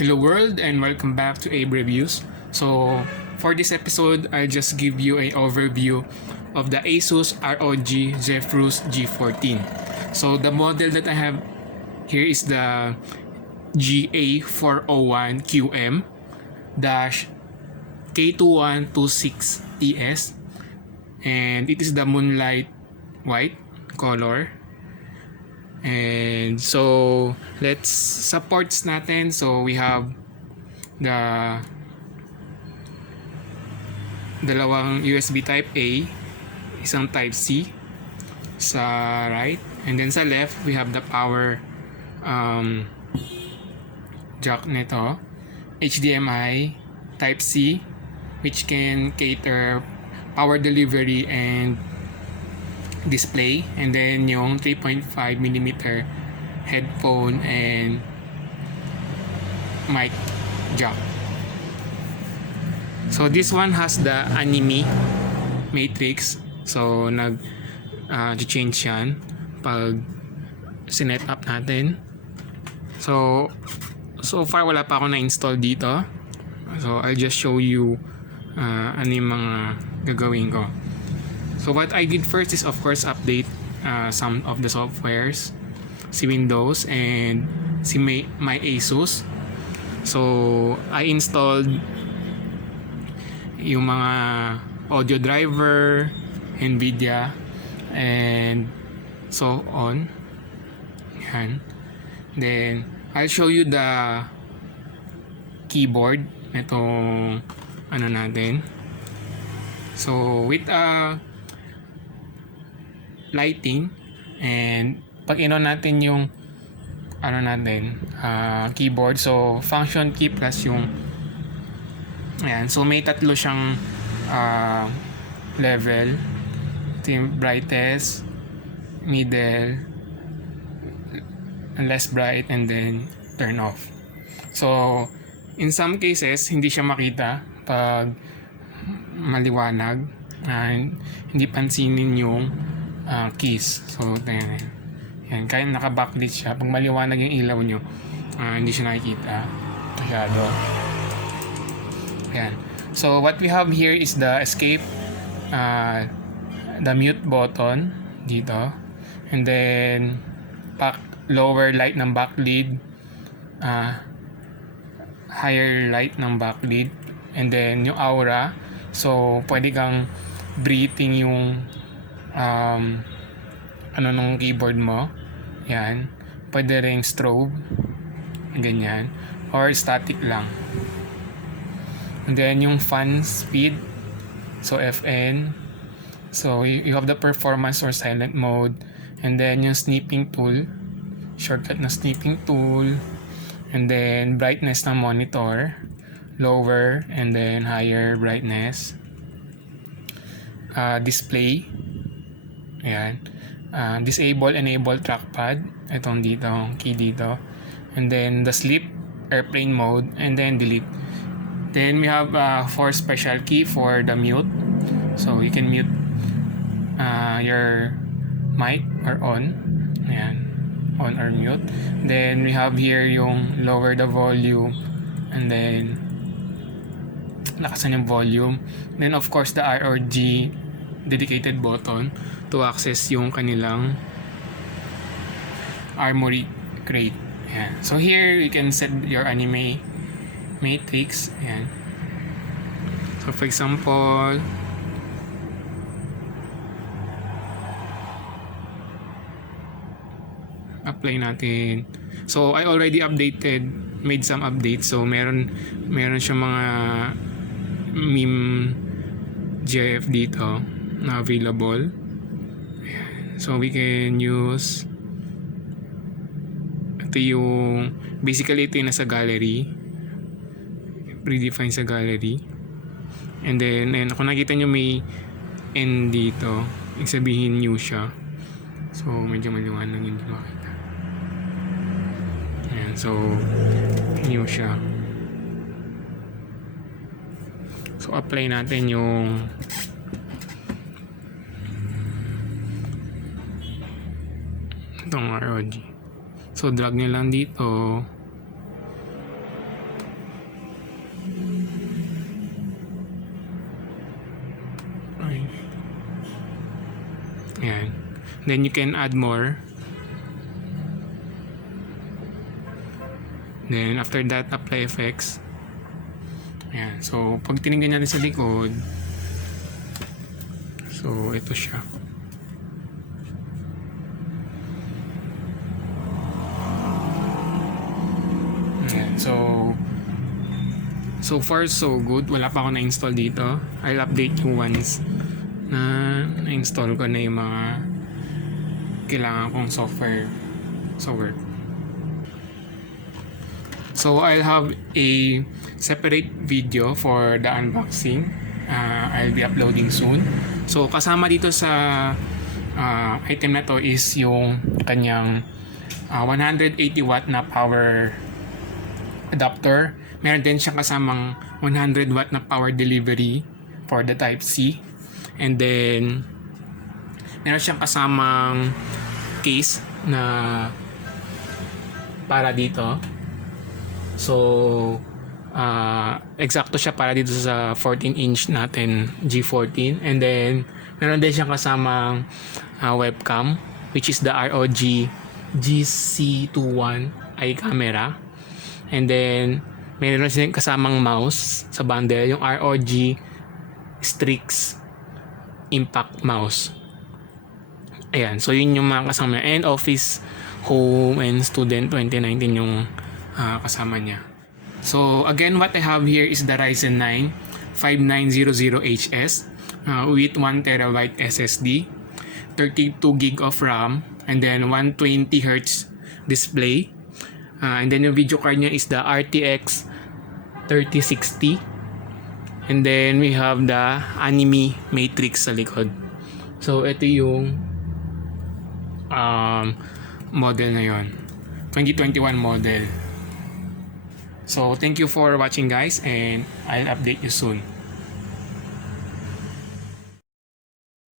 Hello world and welcome back to Abe Reviews. So for this episode, I'll just give you an overview of the Asus ROG Zephyrus G14. So the model that I have here is the GA401QM-K2126TS, and it is the Moonlight white color. And so let's supports natin. So we have the dalawang USB type A, isang type C sa right, and then sa left we have the power jack nito, HDMI type C, which can cater power delivery and display, and then yung 3.5mm headphone and mic jack. So this one has the anime matrix, so change yan pag sinet up natin. So far wala pa ako na-install dito, so I'll just show you ano yung mga gagawin ko. So what I did first is of course update some of the softwares, si Windows and si my Asus. So I installed yung mga audio driver, Nvidia, and so on. Yan. Then I'll show you the keyboard itong ano natin. So with lighting, and pag in-on natin yung ano natin keyboard, so function key plus yung ayan, so may tatlo siyang level. Ito yung brightest, middle, less bright, and then turn off. So in some cases hindi siya makita pag maliwanag, hindi pansinin yung keys. So yan, kaya naka-backlit siya. Pag maliwanag yung ilaw nyo, hindi siya nakikita masyado. Yan. So what we have here is the escape, the mute button dito, and then lower light ng backlid, higher light ng backlid, and then yung aura. So pwede kang breathing yung ano nung keyboard mo. Yan. Pwede ring strobe, ganyan, or static lang. And then yung fan speed, so FN. So you have the performance or silent mode, and then yung snipping tool, shortcut na snipping tool, and then brightness ng monitor, lower and then higher brightness, display. Ayan. Disable, enable trackpad. Itong dito, key dito. And then the sleep, airplane mode, and then delete. Then we have 4 special key for the mute. So you can mute your mic or on. Ayan. On or mute. Then we have here yung lower the volume, and then lakasan yung volume. Then of course the ROG dedicated button to access yung kanilang Armoury Crate. Ayan. So here you can set your anime matrix. Ayan. So for example, apply natin. So I already made some updates. So meron siya mga meme GIF dito na available. So we can use ito yung basically ito yung nasa gallery, predefined sa gallery, and then kung nakita nyo may N dito, ibig sabihin new siya. So medyo maliwanag, hindi makita. Ayan, so new siya. So apply natin yung itong ROG. So drag nyo lang dito, Ayan. Then you can add more. Then after that, apply effects. Ayan. So pag tinignan natin sa likod, so ito siya. Ayan. So far so good. Wala pa ako na-install dito. I'll update you once na na-install ko na yung mga kailangan kong software. So I'll have a separate video for the unboxing. I'll be uploading soon. So kasama dito sa item na to is yung kanyang 180 watt na power adapter. Meron din siyang kasamang 100 watt na power delivery for the type C. And then meron siyang kasamang case na para dito. So eksakto siya para dito sa 14-inch natin G14. And then meron din siyang kasamang webcam, which is the ROG GC21 eye camera. And then meron siyang kasamang mouse sa bundle, yung ROG STRIX Impact mouse. Ayan, so yun yung mga kasama. And Office Home and Student 2019 yung kasama niya. So again, what I have here is the Ryzen 9 5900HS with 1TB SSD, 32GB of RAM, and then 120Hz display. And then yung video card niya is the RTX 3060. And then we have the anime matrix sa likod. So ito yung model na yon, 2021 model. So thank you for watching guys, and I'll update you soon.